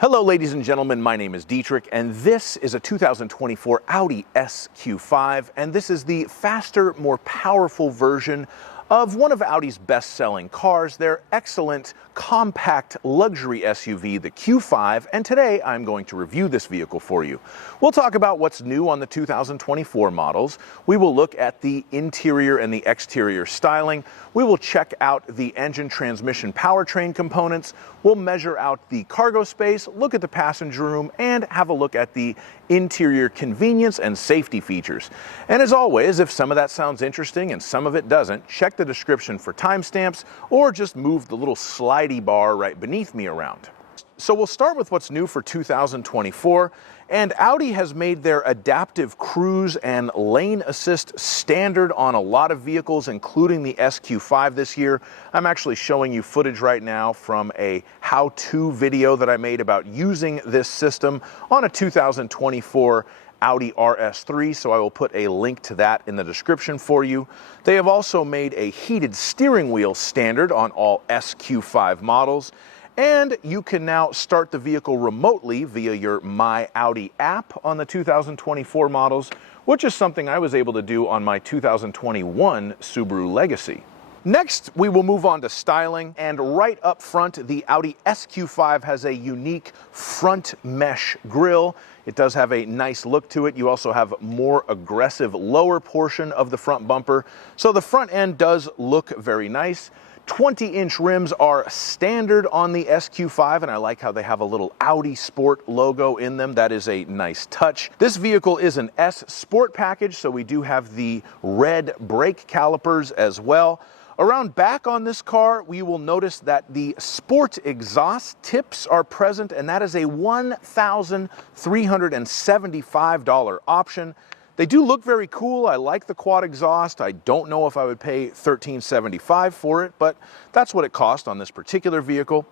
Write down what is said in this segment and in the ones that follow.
Hello ladies and gentlemen, my name is Dietrich and this is a 2024 Audi SQ5, and this is the faster, more powerful version of one of Audi's best-selling cars, their excellent compact luxury SUV, the Q5, and today I'm going to review this vehicle for you. We'll talk about what's new on the 2024 models. We will look at the interior and the exterior styling. We will check out the engine, transmission, powertrain components. We'll measure out the cargo space, look at the passenger room, and have a look at the interior convenience and safety features. And as always, if some of that sounds interesting and some of it doesn't, check the description for timestamps or just move the little slidey bar right beneath me around. So we'll start with what's new for 2024, and Audi has made their adaptive cruise and lane assist standard on a lot of vehicles, including the SQ5 this year. I'm actually showing you footage right now from a how-to video that I made about using this system on a 2024 Audi RS3, so I will put a link to that in the description for you. They have also made a heated steering wheel standard on all SQ5 models, and you can now start the vehicle remotely via your My Audi app on the 2024 models, which is something I was able to do on my 2021 Subaru Legacy. Next, we will move on to styling, and right up front, the Audi SQ5 has a unique front mesh grille. It does have a nice look to it. You also have more aggressive lower portion of the front bumper, so the front end does look very nice. 20-inch rims are standard on the SQ5, and I like how they have a little Audi Sport logo in them. That is a nice touch. This vehicle is an S Sport package, so we do have the red brake calipers as well. Around back on this car, we will notice that the sport exhaust tips are present, and that is a $1,375 option. They do look very cool. I like the quad exhaust. I don't know if I would pay $1,375 for it, but that's what it cost on this particular vehicle.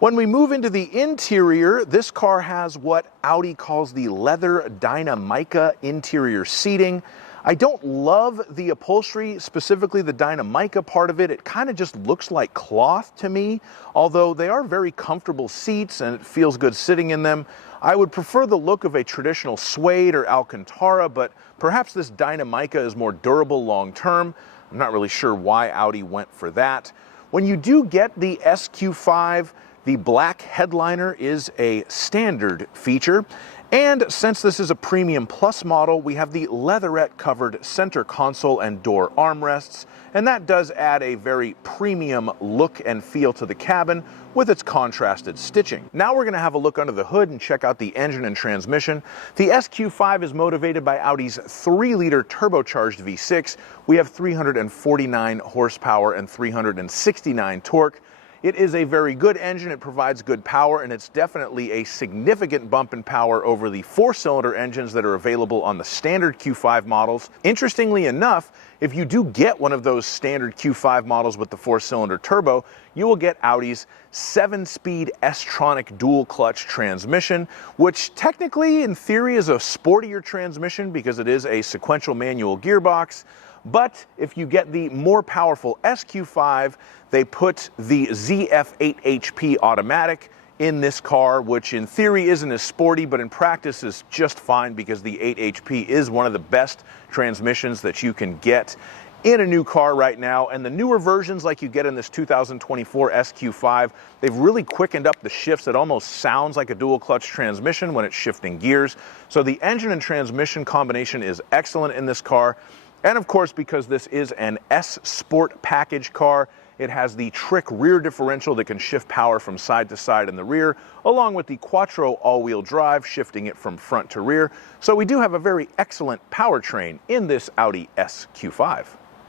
When we move into the interior, this car has what Audi calls the leather dynamica interior seating. I don't love the upholstery, specifically the dynamica part of it. It kind of just looks like cloth to me, although they are very comfortable seats and it feels good sitting in them. I would prefer the look of a traditional suede or Alcantara, but perhaps this dynamica is more durable long term. I'm not really sure why Audi went for that. When you do get the SQ5, the black headliner is a standard feature. And since this is a Premium Plus model, we have the leatherette covered center console and door armrests, and that does add a very premium look and feel to the cabin with its contrasted stitching. Now we're going to have a look under the hood and check out the engine and transmission. The SQ5 is motivated by Audi's 3-liter turbocharged V6. We have 349 horsepower and 369 torque. It is a very good engine, it provides good power, and it's definitely a significant bump in power over the 4-cylinder engines that are available on the standard Q5 models. Interestingly enough, if you do get one of those standard Q5 models with the 4-cylinder turbo, you will get Audi's 7-speed S-tronic dual-clutch transmission, which technically, in theory, is a sportier transmission because it is a sequential manual gearbox. But if you get the more powerful SQ5, they put the ZF8 HP automatic in this car, which in theory isn't as sporty, but in practice is just fine because the 8 HP is one of the best transmissions that you can get in a new car right now. And the newer versions, like you get in this 2024 SQ5, they've really quickened up the shifts. It almost sounds like a dual clutch transmission when it's shifting gears. So the engine and transmission combination is excellent in this car. And of course, because this is an S Sport package car, it has the Trick rear differential that can shift power from side to side in the rear, along with the Quattro all-wheel drive, shifting it from front to rear. So we do have a very excellent powertrain in this Audi SQ5.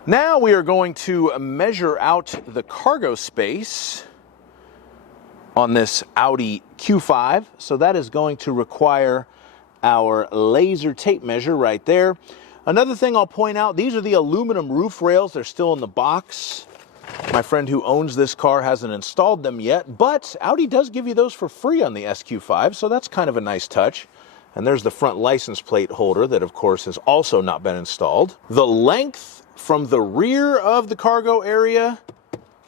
Now we are going to measure out the cargo space on this Audi Q5. So that is going to require our laser tape measure right there. Another thing I'll point out, these are the aluminum roof rails. They're still in the box. My friend who owns this car hasn't installed them yet, but Audi does give you those for free on the SQ5, so that's kind of a nice touch. And there's the front license plate holder that, of course, has also not been installed. The length from the rear of the cargo area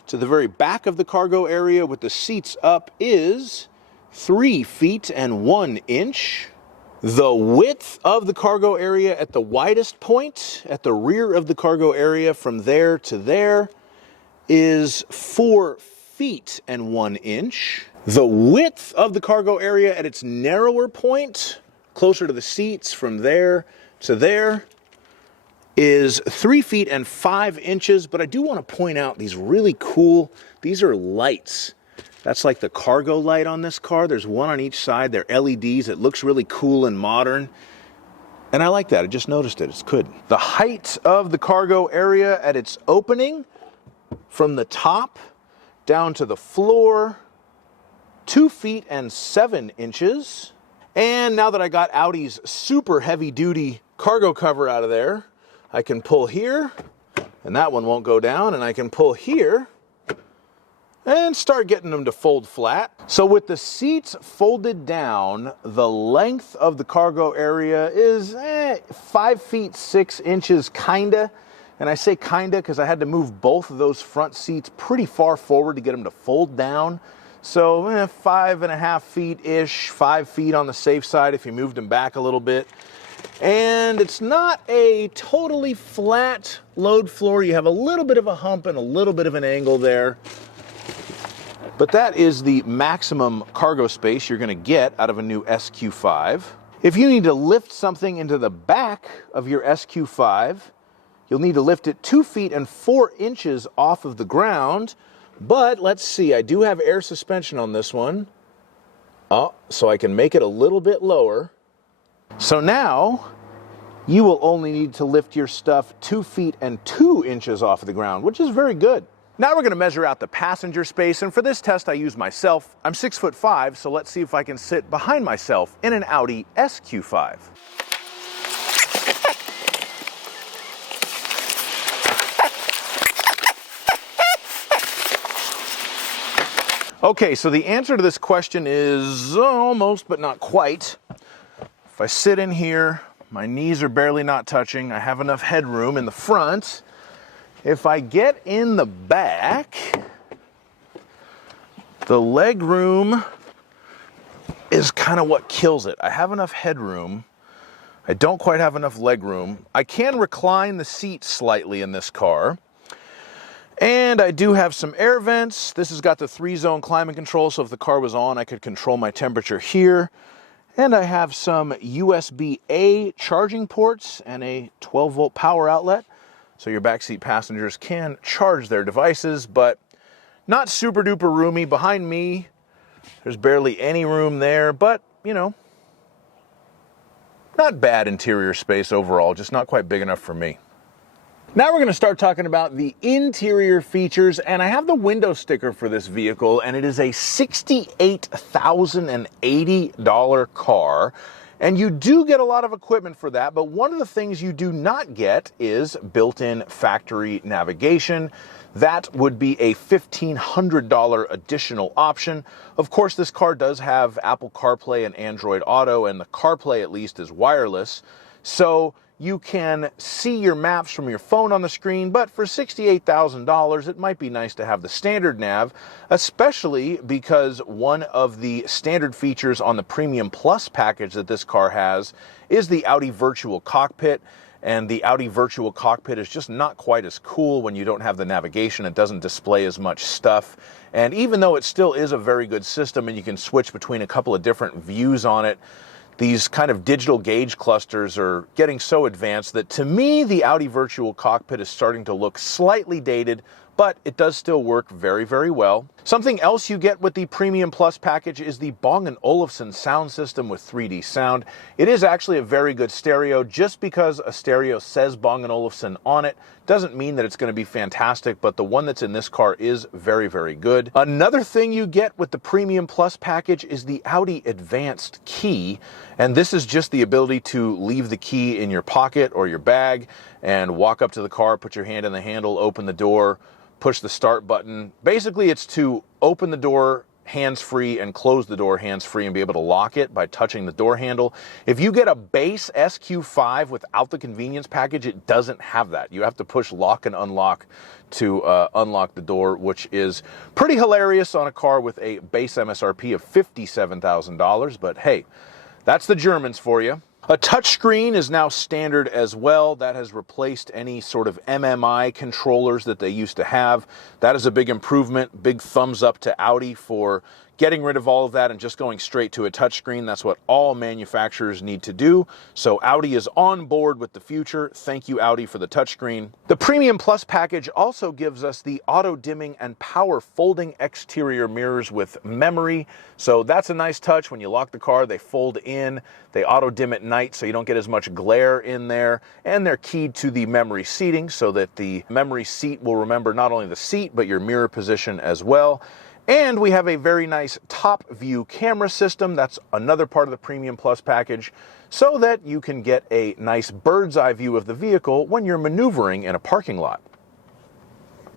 to the very back of the cargo area with the seats up is 3 feet and 1 inch. The width of the cargo area at the widest point, at the rear of the cargo area from there to there, is 4 feet and 1 inch. The width of the cargo area at its narrower point, closer to the seats from there to there, is 3 feet and 5 inches. But I do want to point out these really cool, these are lights. That's like the cargo light on this car. There's one on each side. They're LEDs. It looks really cool and modern. And I like that. I just noticed it. It's good. The height of the cargo area at its opening, from the top down to the floor, 2 feet and 7 inches. And now that I got Audi's super heavy duty cargo cover out of there, I can pull here and that one won't go down, and I can pull here and start getting them to fold flat. So with the seats folded down, the length of the cargo area is 5 feet 6 inches, kinda. And I say kinda because I had to move both of those front seats pretty far forward to get them to fold down. So 5.5 feet-ish, 5 feet on the safe side if you moved them back a little bit. And it's not a totally flat load floor. You have a little bit of a hump and a little bit of an angle there. But that is the maximum cargo space you're going to get out of a new SQ5. If you need to lift something into the back of your SQ5, you'll need to lift it 2 feet and 4 inches off of the ground. But let's see, I do have air suspension on this one. Oh, so I can make it a little bit lower. So now you will only need to lift your stuff 2 feet and 2 inches off of the ground, which is very good. Now we're going to measure out the passenger space, and for this test I use myself. I'm 6'5", so let's see if I can sit behind myself in an Audi SQ5. Okay, so the answer to this question is almost, but not quite. If I sit in here, my knees are barely not touching. I have enough headroom in the front. If I get in the back, the leg room is kind of what kills it. I have enough headroom. I don't quite have enough leg room. I can recline the seat slightly in this car. And I do have some air vents. This has got the 3-zone climate control, so if the car was on, I could control my temperature here. And I have some USB-A charging ports and a 12-volt power outlet. So your backseat passengers can charge their devices, but not super duper roomy. Behind me, there's barely any room there, but, you know, not bad interior space overall, just not quite big enough for me. Now we're going to start talking about the interior features, and I have the window sticker for this vehicle, and it is a $68,080 car. And you do get a lot of equipment for that, but one of the things you do not get is built-in factory navigation. That would be a $1,500 additional option. Of course, this car does have Apple CarPlay and Android Auto, and the CarPlay at least is wireless. So you can see your maps from your phone on the screen, but for $68,000, it might be nice to have the standard nav, especially because one of the standard features on the Premium Plus package that this car has is the Audi Virtual Cockpit. And the Audi Virtual Cockpit is just not quite as cool when you don't have the navigation. It doesn't display as much stuff. And even though it still is a very good system and you can switch between a couple of different views on it, these kind of digital gauge clusters are getting so advanced that to me, the Audi Virtual Cockpit is starting to look slightly dated, but it does still work very, very well. Something else you get with the Premium Plus package is the Bang & Olufsen sound system with 3D sound. It is actually a very good stereo. Just because a stereo says Bang & Olufsen on it doesn't mean that it's going to be fantastic, but the one that's in this car is very, very good. Another thing you get with the Premium Plus package is the Audi Advanced Key, and this is just the ability to leave the key in your pocket or your bag and walk up to the car, put your hand in the handle, open the door, push the start button. Basically, it's to open the door hands-free and close the door hands-free and be able to lock it by touching the door handle. If you get a base SQ5 without the convenience package, it doesn't have that. You have to push lock and unlock to unlock the door, which is pretty hilarious on a car with a base MSRP of $57,000, but hey, that's the Germans for you. A touchscreen is now standard as well. That has replaced any sort of MMI controllers that they used to have. That is a big improvement. Big thumbs up to Audi for getting rid of all of that and just going straight to a touchscreen. That's what all manufacturers need to do. So Audi is on board with the future. Thank you, Audi, for the touchscreen. The Premium Plus package also gives us the auto dimming and power folding exterior mirrors with memory. So that's a nice touch. When you lock the car, they fold in. They auto dim at night so you don't get as much glare in there. And they're keyed to the memory seating so that the memory seat will remember not only the seat, but your mirror position as well. And we have a very nice top view camera system. That's another part of the Premium Plus package, so that you can get a nice bird's eye view of the vehicle when you're maneuvering in a parking lot.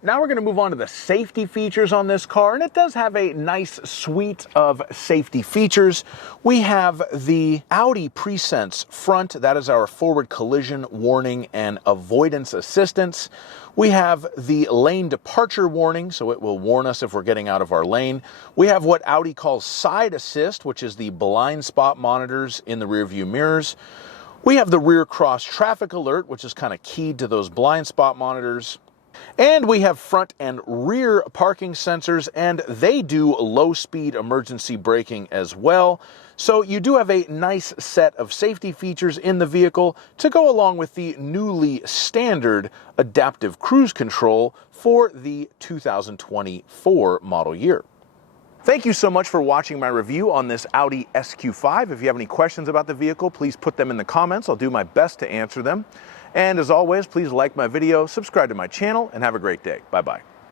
Now we're going to move on to the safety features on this car, and it does have a nice suite of safety features. We have the Audi Presense front. That is our forward collision warning and avoidance assistance. We have the lane departure warning, so it will warn us if we're getting out of our lane. We have what Audi calls side assist, which is the blind spot monitors in the rear view mirrors. We have the rear cross traffic alert, which is kind of keyed to those blind spot monitors. And we have front and rear parking sensors, and they do low-speed emergency braking as well. So you do have a nice set of safety features in the vehicle to go along with the newly standard adaptive cruise control for the 2024 model year. Thank you so much for watching my review on this Audi SQ5. If you have any questions about the vehicle, please put them in the comments. I'll do my best to answer them. And as always, please like my video, subscribe to my channel, and have a great day. Bye-bye.